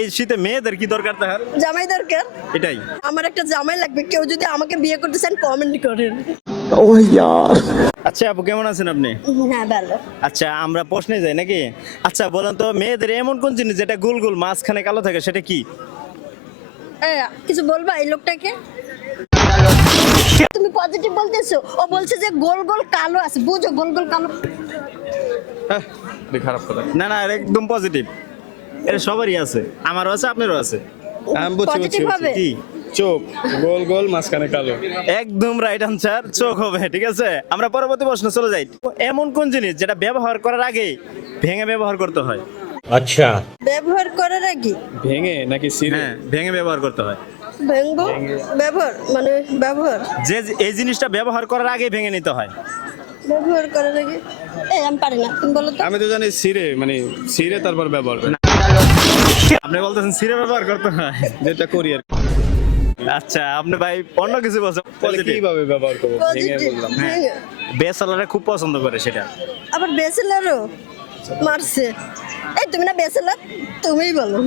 এই শীতে মেয়েদের কি দরকার তাহার? জামাই দরকার। এটাই। আমার একটা জামাই লাগবে, কেউ যদি আমাকে বিয়ে করতে চান কমেন্ট করেন। আচ্ছা আপু, কেমন আছেন আপনি? হ্যাঁ ভালো। আচ্ছা আমরা প্রশ্নে যাই নাকি? আচ্ছা বলেন তো, মেয়েদের এমন কোন জিনিস যেটা গোল গোল মাঝখানে কালো থাকে, সেটা কি? কিছু বলবা এই লোকটাকে? তুমি পজিটিভ বলতেছো, ও বলছে যে গোল গোল কালো আছে, বুঝো গোল গোল কালো। খারাপ কথা। না না, এটা একদম পজিটিভ। এটা সবারই আছে, আমারও আছে, আপনারও আছে। আমি বুঝছি পজিটিভ হবে। কি? চোখ গোল গোল মাঝখানে কালো। একদম রাইট আনসার, চোখ হবে। ঠিক আছে, আমরা পরবর্তী প্রশ্ন চলে যাই। এমন কোন জিনিস যেটা ব্যবহার করার আগে ভেঙে ব্যবহার করতে হয়? अच्छा ব্যবহার করার আগে ভেঙে নাকি সিরে? হ্যাঁ, ভেঙে ব্যবহার করতে হয়। ভেঙ্গো ব্যবহার মানে ব্যবহার যে এই জিনিসটা ব্যবহার করার আগে ভেঙে নিতে হয়। ব্যবহার করার আগে আমি পারি না, তুমি বলো তো। আমি তো জানি সিরে, মানে সিরে তারপর ব্যবহার করে। আপনি বলতেছেন সিরে ব্যবহার করতে হয়? যেটা করি আর কি। আচ্ছা আপনি ভাই অন্য কিছু বলছেন। তাহলে কিভাবে ব্যবহার করবো? ভেঙে পজিটিভ বললাম। বেসালারে খুব পছন্দ করে সেটা। আবার ব্যাচেলারও মারছে। এই তুমি না ব্যাচেলার, তুমিই বলো।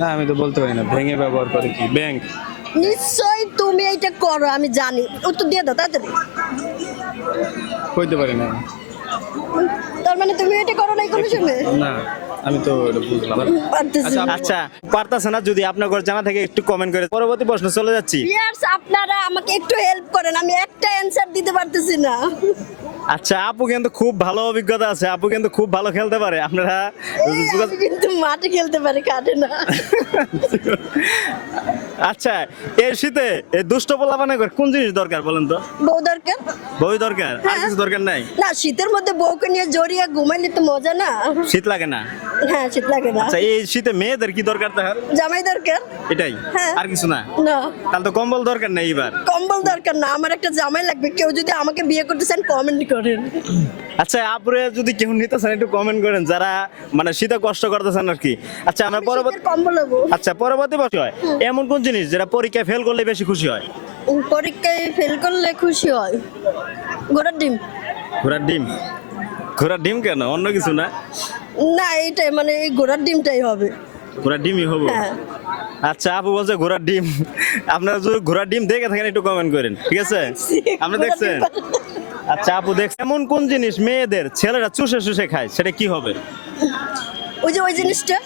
না আমি তো বলতে পারি না। ভেঙে ব্যবহার করে কি? ব্যাংক। নিশ্চয় তুমি এইটা করো, আমি জানি। উত্তর দিয়ে দাও তাড়াতাড়ি। কইতে পারি না। তার মানে তুমি এটা করো নাই কোনো সময়? না আমি তো এটা বুঝলাম। পারতেছি না। আচ্ছা পারতাছে না, যদি আপনার ঘর জানা থেকে একটু কমেন্ট করে। পরবর্তী প্রশ্ন চলে যাচ্ছি। ভিউয়ার্স, আপনারা আমাকে একটু হেল্প করেন, আমি একটা অ্যানসার দিতে পারতেছি না। আচ্ছা আপু কিন্তু খুব ভালো অভিজ্ঞতা আছে, আপু কিন্তু খুব ভালো খেলতে পারে। আপনারা আমি কিন্তু মাঠে খেলতে পারি, কাটে না। আচ্ছা এই শীতে এই দুষ্ট পোলাপানে কোন জিনিস দরকার বলেন তো? বউ দরকার। বই দরকার, আর কিছু দরকার নাই? না, শীতের মধ্যে বউকে নিয়ে জড়িয়ে ঘুমাইলে তো মজা না। শীত লাগে না? হ্যাঁ, শীত লাগে না। আচ্ছা এই শীতে মেয়েদের কি দরকার তাহার? জামাই দরকার। এটাই, হ্যাঁ। আর কিছু না? না, তাহলে তো কম্বল দরকার নেই এবার। কম্বল দরকার না, আমার একটা জামাই লাগবে, কেউ যদি আমাকে বিয়ে করতে চান কমেন্ট করেন। আচ্ছা আপুরে যদি কেউ নিতে চান একটু কমেন্ট করেন, যারা মানে শীতে কষ্ট করতেছেন আর কি। আচ্ছা আমরা পরবর্তী শীতের কম্বল হবো। আচ্ছা পরবর্তী প্রশ্ন হয়, এমন কোন জিনিস যেটা পরীক্ষায় ফেল করলে বেশি খুশি হয়? পরীক্ষায় ফেল করলে খুশি হয় ঘোড়ার ডিম। ঘোড়ার ডিম? ঘোড়ার ডিম কেন, অন্য কিছু না? না, এইটাই মানে এই ঘোড়ার ডিমটাই হবে। ঘোড়ার ডিমই হবো? হ্যাঁ। আচ্ছা আপু বলছে ঘোড়ার ডিম। আপনারা যদি ঘোড়ার ডিম দেখে থাকেন একটু কমেন্ট করেন, ঠিক আছে? আপনি ঘোড়ার দেখছেন? ডিম। আচ্ছা আপু দেখছেন, এমন কোন জিনিস মেয়েদের ছেলেরা চুষে চুষে খায়, সেটা কি হবে? ওই যে ওই জিনিসটা।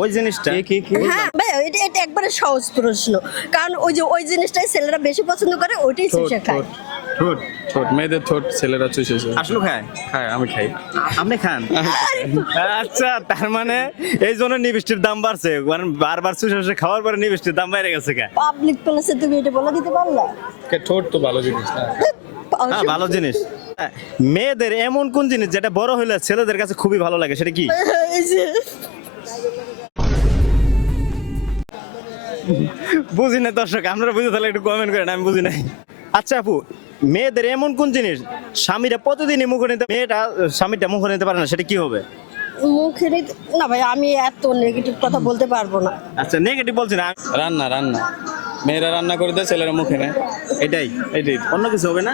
ওই জিনিসটা কি কি? হ্যাঁ ভাই, এটা এটা একবারে সহজ প্রশ্ন, কারণ ওই যে ওই জিনিসটাই ছেলেরা বেশি পছন্দ করে, ওইটাই ঠোঁট চুষে খায়। ঠোঁট ঠোঁট ঠোঁট। মেয়েদের ঠোঁট ছেলেরা চুষেছে। আসলে খায়? খায়, আমি খাই। আপনি খান? আচ্ছা তার মানে এই জন্য নিবিষ্টির দাম বাড়ছে, কারণ বারবার চুষে চুষে খাওয়ার পরে নিবিষ্টির দাম বাইরে গেছে। কে? পাবলিক প্লেসে তুমি এটা বলে দিতে পারলা? ঠোঁট তো ভালো জিনিস না? হ্যাঁ ভালো জিনিস। মেয়েদের এমন কোন জিনিস যেটা বড় হলে ছেলেদের কাছে খুবই ভালো লাগে, সেটা কি? এই যে বুঝি না দর্শক, আপনারা বুঝে তাহলে একটু কমেন্ট করেন, আমি বুঝি নাই। আচ্ছা আপু, মেয়েদের এমন কোন জিনিস স্বামীরা প্রতিদিনই মুখে নিতে, মেয়েটা স্বামীটা মুখে নিতে পারে না, সেটা কি হবে? মুখে না ভাই, আমি এত নেগেটিভ কথা বলতে পারবো না। আচ্ছা নেগেটিভ বলছি না, রান্না রান্না। মেয়েরা রান্না করে দেয়, ছেলেরা মুখে নেয়। এটাই। এটাই। অন্য কিছু হবে না?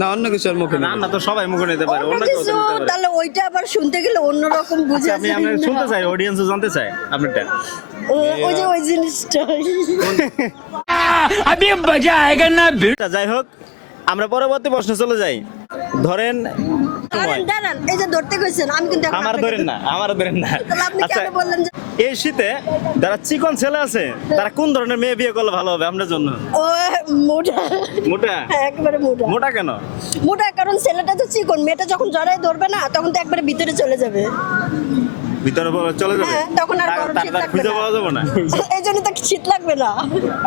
না অন্য কিছু আর মুখে নেয়। রান্না তো সবাই মুখে নিতে পারে, অন্য অন্য কেউ কিছু তো নিতে পারে। তাহলে ওইটা আবার শুনতে গেলে অন্যরকম বুঝে আচ্ছা, আমি আমরা শুনতে চাই, অডিয়েন্সও জানতে চাই আপনারটা। ওই যে ওই জিনিসটা। अभी मजा आएगा ना যাই হোক, আমরা পরবর্তী প্রশ্ন চলে যাই। ধরেন দাঁড়ান দাঁড়ান, এই যে ধরতে কইছেন, আমি কিন্তু এখন আমার আপনাকে- ধরেন না, আমার ধরেন না। তাহলে আপনি আচ্ছা কেন বললেন যে এই শীতে যারা চিকন ছেলে আছে, তারা কোন ধরনের মেয়ে বিয়ে করলে ভালো হবে আপনার জন্য? ও মোটা? মোটা? হ্যাঁ, একেবারে মোটা। মোটা কেন? মোটা কারণ ছেলেটা তো চিকন, মেয়েটা যখন জড়ায় ধরবে না তখন তো একবারে ভিতরে চলে যাবে। ভিতরে চলে যাবে? হ্যাঁ, তখন আর গরম শীত তার লাগবে খুঁজে না। পাওয়া যাবে না। এই জন্য তো শীত লাগবে না।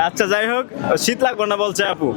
আচ্ছা যাই হোক, শীত লাগবে না বলছে আপু।